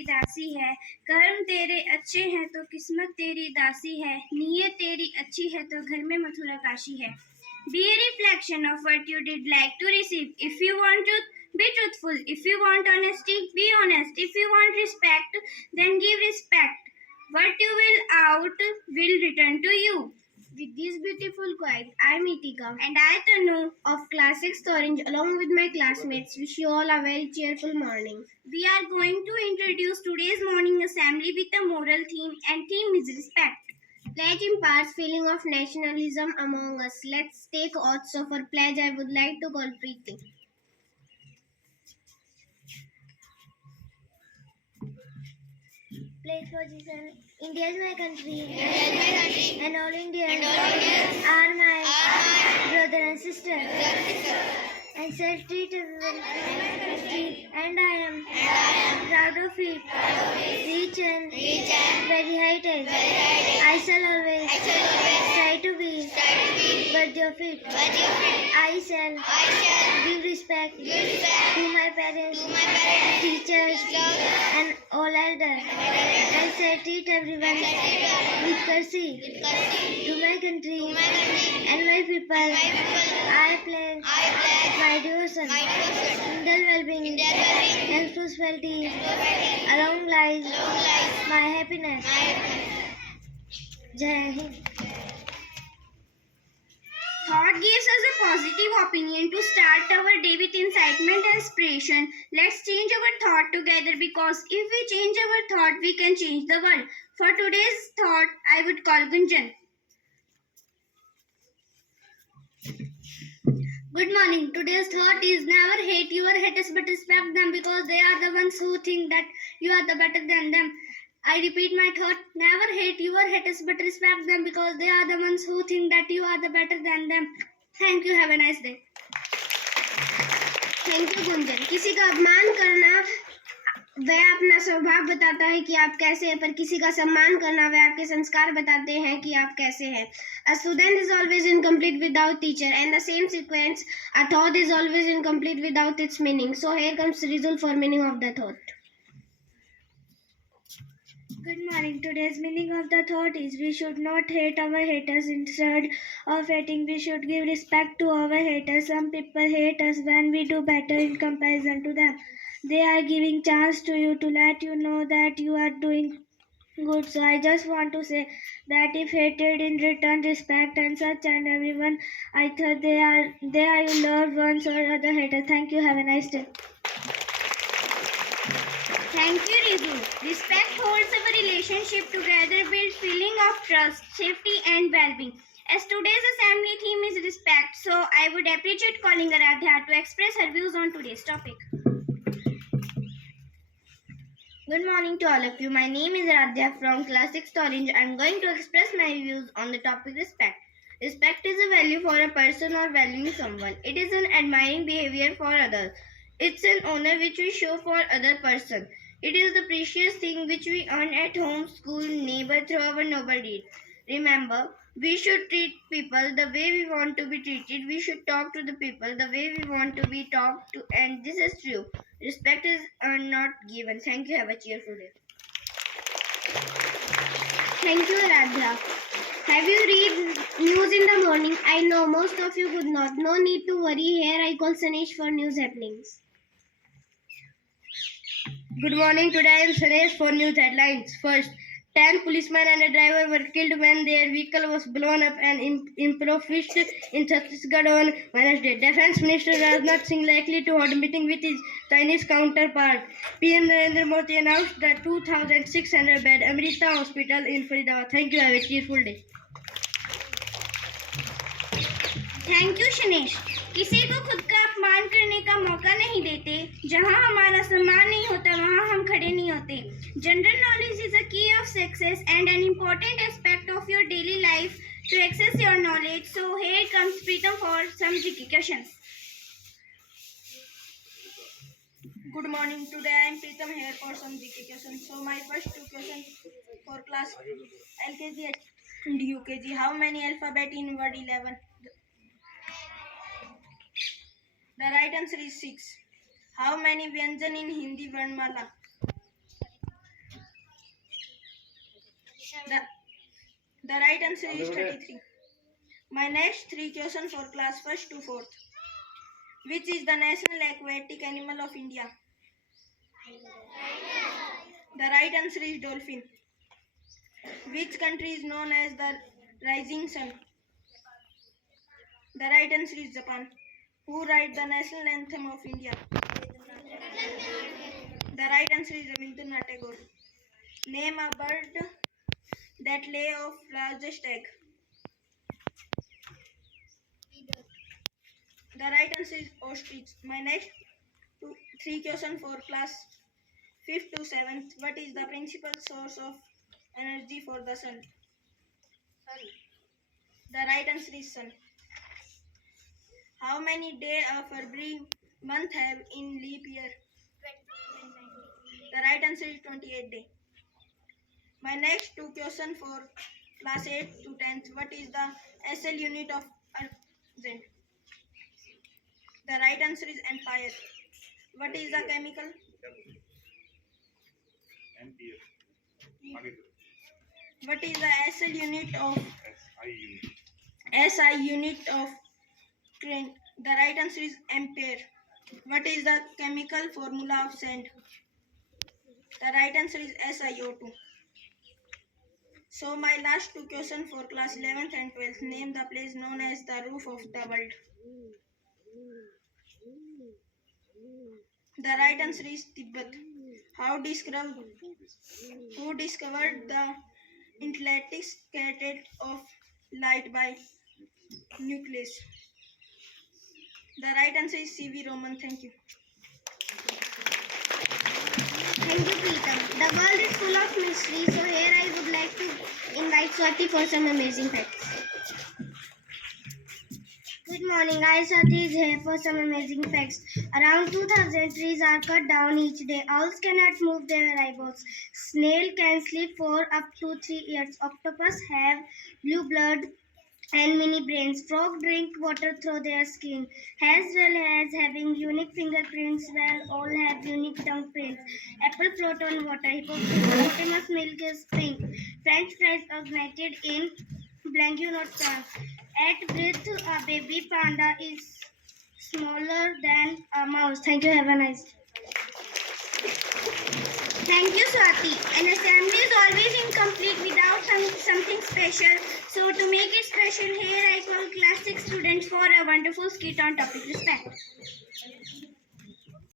तेरी दासी है, कर्म तेरे अच्छे हैं तो किस्मत तेरी दासी है, नीयत तेरी अच्छी है तो घर में मथुरा काशी है. Be a reflection of what you did like to receive. If you want truth, be truthful. If you want honesty, be honest. If you want respect, then give respect. What you will out will return to you. With this beautiful quote, I am Itika and I Tanu of Class 6th Orange along with my classmates wish you all a very cheerful morning. We are going to introduce today's morning assembly with a moral theme and theme is respect. Pledge imparts feeling of nationalism among us. Let's take oaths of our pledge. I would like to call Preeti. Pledge position. India is my country. And all Indians are my brother and sister. And shall treat everyone and I am proud of it. Rich and very heritage. I shall always try to be worthy of it. I shall give respect to my parents, teachers, and all elders. I shall treat everyone with courtesy to my country and my people. I pledge my devotion, Indian well-being, and prosperity. Along lies my happiness. Jai Hind. Thought gives us a positive opinion to start our day with incitement and inspiration. Let's change our thought together because if we change our thought, we can change the world. For today's thought, I would call Gunjan. Good morning. Today's thought is never hate your haters but respect them because they are the ones who think that you are the better than them. I repeat my thought, never hate your haters but respect them because they are the ones who think that you are the better than them. Thank you. Have a nice day. Thank you Gunjan. किसी का अपमान करना वह अपना स्वभाव बताता है कि आप कैसे हैं, पर किसी का सम्मान करना वह आपके संस्कार बताते हैं कि आप कैसे हैं. A student is always incomplete without teacher, and the same sequence, a thought is always incomplete without its meaning. So here comes Rizul for meaning of the thought. Good morning. Today's meaning of the thought is we should not hate our haters. Instead of hating, we should give respect to our haters. Some people hate us when we do better in comparison to them. They are giving chance to you to let you know that you are doing good. So I just want to say that if hated in return respect and such and everyone, I thought they are your loved ones or other haters. Thank you. Have a nice day. Thank you, Rizu. Respect holds our relationship together, builds feeling of trust, safety, and well-being. As today's assembly theme is respect, so I would appreciate calling Aradhya to express her views on today's topic. Good morning to all of you. My name is Aradhya from Class 6th Orange. I am going to express my views on the topic respect. Respect is a value for a person or valuing someone. It is an admiring behavior for others. It's an honor which we show for other person. It is the precious thing which we earn at home, school, neighbor through our noble deed. Remember, we should treat people the way we want to be treated. We should talk to the people the way we want to be talked to, and this is true. Respect is earned, not given. Thank you. Have a cheerful day. Thank you, Radha. Have you read news in the morning? I know most of you would not. No need to worry. Here I call Sanesh for news happenings. Good morning. Today I am Sanesh for news headlines. First, 10 policemen and a driver were killed when their vehicle was blown up and improvised in Chhattisgarh on Wednesday. Defense Minister Rajnath Singh likely to hold a meeting with his Chinese counterpart. PM Narendra Modi announced the 2,600-bed Amrita Hospital in Faridabad. Thank you. Have a cheerful day. Thank you Shanesh. किसी को खुद का अपमान करने का मौका नहीं देते. जहां हमारा सम्मान नहीं होता वहां हम खड़े नहीं होते. General knowledge is a key of success and an important aspect of your daily life to access your knowledge. So here comes Pritam for some GK questions. Good morning. Today I am Pritam here for some GK questions. So my first two questions for class LKG and UKG. How many alphabet in word 11? The right answer is 6. How many Vyanjan in Hindi Varnmala? The right answer is 33. My next three questions for class 1st to 4th. Which is the national aquatic animal of India? The right answer is dolphin. Which country is known as the rising sun? The right answer is Japan. Who write the national anthem of India? The right answer is Rabindranath Tagore. Name a bird that lay of largest egg. The right answer is ostrich. My next three questions for class 5th to 7th. What is the principal source of energy for the sun? The right answer is sun. How many days of every month have in leap year? The right answer is 28 days. My next two questions for class 8 to 10th. What is the SL unit of argent? The right answer is ampere. What is the chemical? What is the SL unit of SI unit of crane? The right answer is ampere. What is the chemical formula of sand? The right answer is SiO2. So my last two questions for class 11th and 12th. Name the place known as the roof of the world. The right answer is Tibet. Who discovered the intellectic scattering of light by nucleus? The right answer is C.V. Roman. Thank you. Thank you, Preetam. The world is full of mystery, so here I would like to invite Swati for some amazing facts. Good morning, I Swati is here for some amazing facts. Around 2,000 trees are cut down each day. Owls cannot move their eyeballs. Snail can sleep for up to 3 years. Octopus have blue blood and mini brains. Frogs drink water through their skin, as well as having unique fingerprints, while all have unique tongue prints. Apple float on water. Hippopotamus milk is pink. French fries ignited in blank not France. At birth, a baby panda is smaller than a mouse. Thank you. Have a nice day. Thank you, Swati. An assembly is always incomplete without something special. So to make it special, here I call class 6 students for a wonderful skit on topic respect.